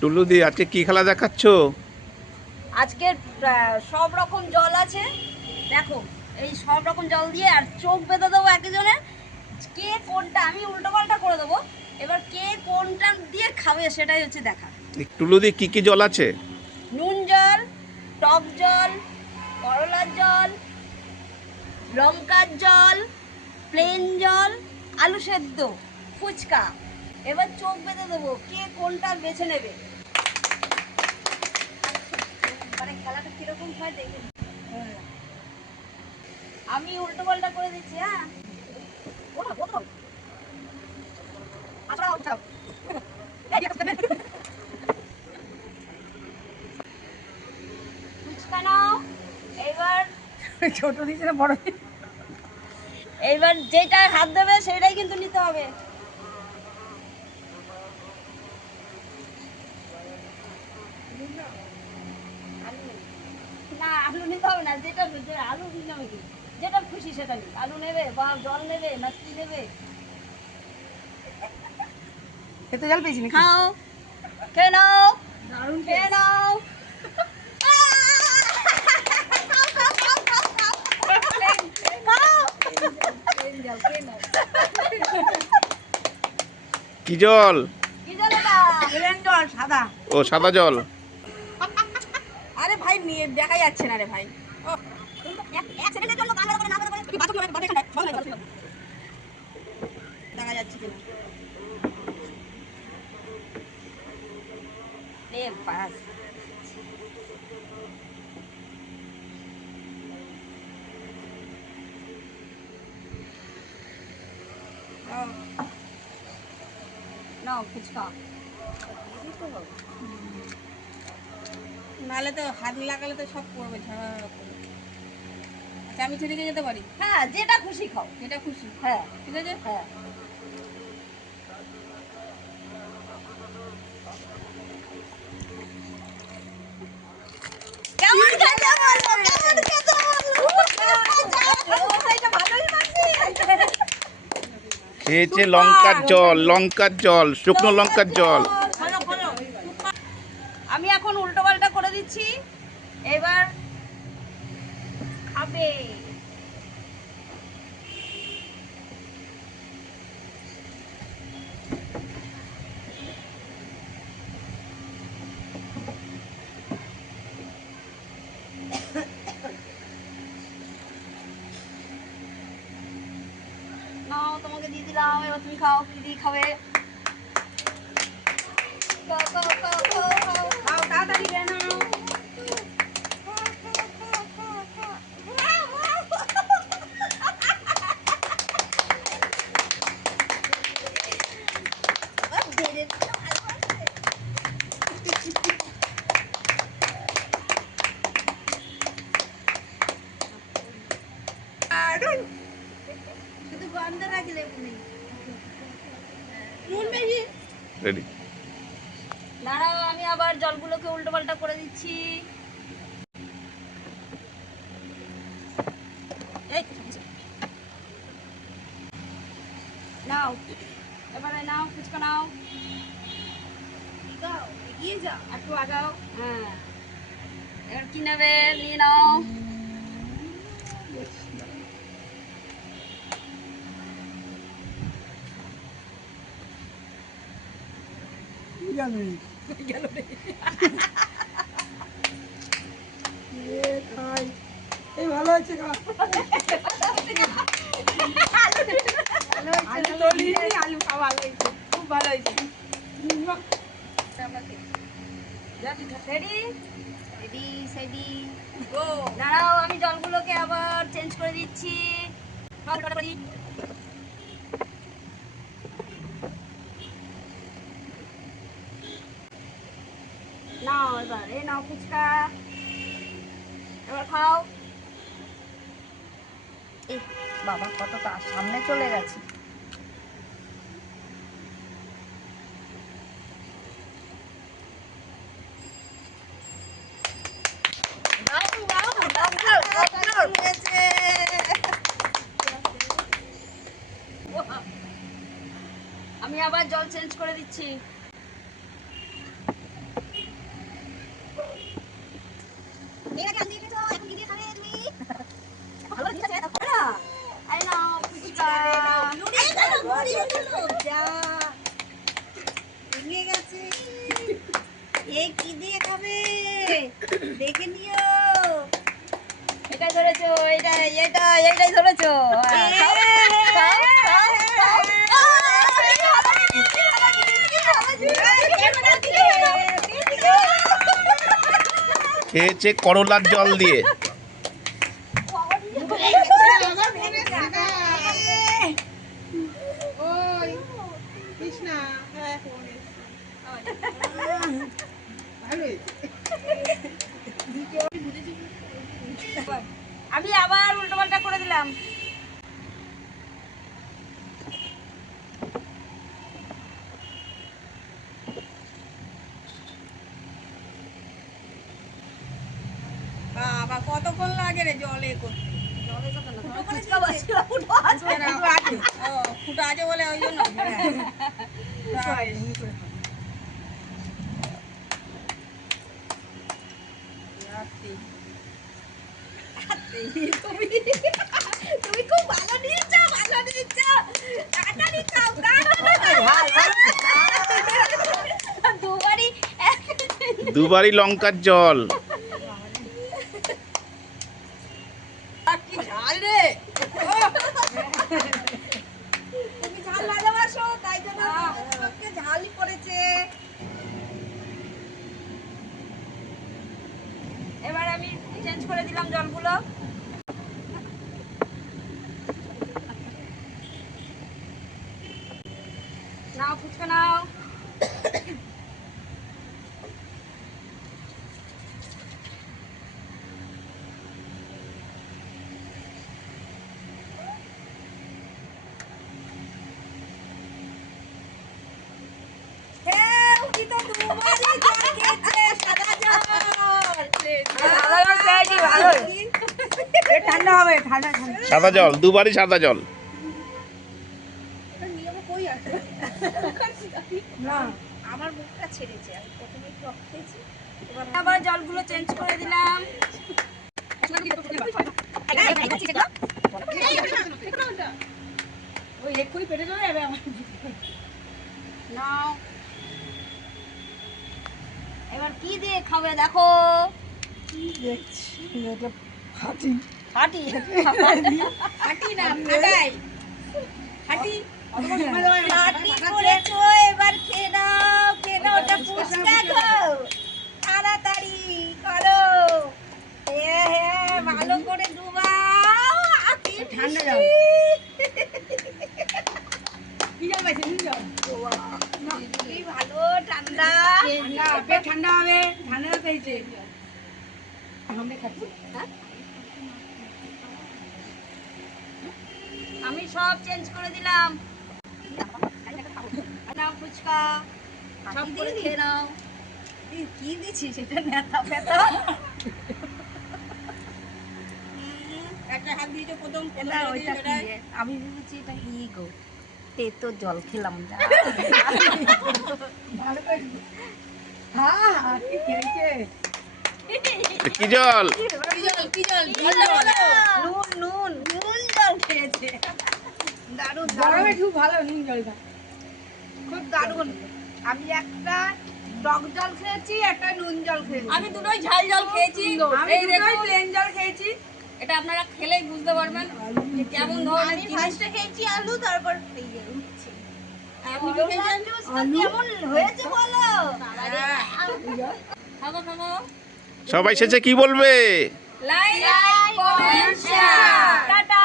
টুলু দি আজকে কি খেলা দেখাচ্ছ? আজকে সব রকম জল আছে, দেখো এই সব রকম জল দিয়ে আর চোখ বেঁধে দেবো একজনের। কে কোনটা, আমি উল্টো পাল্টা করে দেবো, এবার কে কোনটা দিয়ে খাবে সেটাই হচ্ছে দেখা। টুলু দি কি কি জল আছে? নুন জল, টক জল, করলার জল, লঙ্কার জল, প্লেন জল, আলু সেদ্ধ, ফুচকা। এবার চোখ বেঁধে দেবো, কে কোনটা বেছে নেবে। মানে খেলাটা কিরকম হয় দেখে আমি উল্টো পাল্টা করে দিচ্ছি। হ্যাঁ ফুচকা নাও এইবার। ছোট দিচ্ছে না বড়, এইবার যেটা হাত দেবে সেটাই কিন্তু নিতে হবে। না আলু নিতে হবে না, যেটা আলু নিলাম কি, যেটা খুশি সেটা নি। আলু নেবে বা জল নেবে না কি নেবে? খেতে জল পেয়েছি নাকি? খাও, খেয়ে নাও, দারুণ খেয়ে নাও। কি জল? কি জল এটা? প্লেন জল সাদা। ও সাদা জল। আরে ভাই নিয়ে দেখা যাচ্ছে না রে ভাই। এক সেকেন্ডের জন্য কান্না করে না করে কি বাথরুম হবে বাথরুম দেখা যাচ্ছে কিনা? রে পাস। নাও ফুচকা। নাহলে তো হাত লাগালে তো সব পড়বে ঝাড়া করে। আচ্ছা আমি ছেড়ে যেতে পারি? হ্যাঁ যেটা খুশি খাও। যেটা খুশি। হ্যাঁ ঠিক আছে। হ্যাঁ। কেমন খেতে বলবো, কেমন খেতে বলবো? এটা ভালোই লাগছে। খেয়েছে লঙ্কার জল, লঙ্কার জল, শুকনো লঙ্কার জল। খোলো খোলো। আমি এখন উল্টো পাল্টা করে দিচ্ছি, এবার খাবে। নাও তোমাকে দিয়ে দিলাম, এবার তুমি খাও, কি দিয়ে খাবে? খাও খাও খাও খাও খাও। খাও তাড়াতাড়ি খেয়ে নাও। শুধু গন্ধ রাখলে তুমি। নুন বেশি। রেডি। দাঁড়াও আমি আবার জলগুলোকে উল্টো পাল্টা করে দিচ্ছি। এই, নাও এবারে নাও ফুচকা নাও। এগিয়ে যা। একটু আগাও। হ্যাঁ এবার কি নেবে নিয়ে নাও। এই ভালো আছে খা। আলু তলিয়ে আলু খাওয়া ভালো হয়েছে, খুব ভালো হয়েছে। রেডি রেডি সেডি গো। দাঁড়াও আমি জলগুলোকে আবার চেঞ্জ করে দিচ্ছি। নাও এবার এই নাও ফুচকা, এবার খাও। এই বাবা কতটা সামনে চলে গেছে। আমি আবার জল চেঞ্জ করে দিচ্ছি। দেখে নিও। এটা ধরেছো, এইটাই ধরেছো। হ্যাঁ, খাও, খাও, খাও, খাও। খেয়েছে করলার জল দিয়ে। ওই কৃষ্ণা ফোন এসছে। ভালো হয়েছে। আমি আবার উল্টো পাল্টা করে দিলাম। বাবা কতক্ষণ লাগে রে জলে করতে? ও ফুটো আছে বলে ওই জন্য। তুমি খুব ভালো নিয়েছো, ভালো নিয়েছো। তাড়াতাড়ি খাও, দুবারই লঙ্কার জল। কি ঝাল রে! তুমি ঝাল ভালোবাসো, তাই জন্য তোমাকে ঝালই পড়েছে। এবার আমি চেঞ্জ করে দিলাম জলগুলো। নাও ফুচকা নাও। ঠান্ডা হবে, ঠান্ডা ঠান্ডা। সাদা জল, দুবারই সাদা জল। না, আমার মুখটা ছেড়েছে। আমি প্রথমে একটু অফ খেয়েছি, এবার আবার জলগুলো চেঞ্জ করে দিলাম। ওই এক্ষুনি পেটে চলে যাবে আমার। নাও, এবার কি দিয়ে খাবে দেখো। ফাটি ফাটি না, ফাটাই ফাটি। ফাটি করেছো, এবার খেয়ে নাও, খেয়ে নাও। ওটা ফুচকা খাও, তাড়াতাড়ি করো। হ্যাঁ, ভালো করে ডুবাও। ঠান্ডা যাও। কি জল পাইছে? নুন জল। কি ভালো ঠান্ডা। পেট ঠান্ডা হবে, ঠান্ডা পেয়েছে। আমি সব চেঞ্জ করে দিলাম। নাও ফুচকা, সব করে খেয়ে নাও। কি দিচ্ছি সেটা নেতা পেতা। একটা হাত দিয়েছো প্রথম এটা ওইটা কি? আমি ভেবেছি এটা গো তেতো জল খেলাম। ভালো করে হ্যাঁ কি খেয়েছে? কি জল? কি জল? নুন নুন নুন জল খেয়েছে। দারুণ গরমে খুব ভালো নুন জলটা। খুব দারুণ। আমি একটা টক জল খেয়েছি, একটা নুন জল খেয়েছি। আমি দুটোই ঝাল জল খেয়েছি। আমি এই দেখো দুটোই প্লেন জল খেয়েছি। এটা আপনারা খেলেই বুঝতে পারবেন যে কেমন ধরনের আমি জিনিস। ফার্স্টে খেয়েছি আলু, তারপর এই যে উচ্ছে। আপনি কি খেয়েছেন? কেমন হয়েছে বলো। খাবো খাবো। সবাই শেষে কি বলবে? Like comment share. টাটা।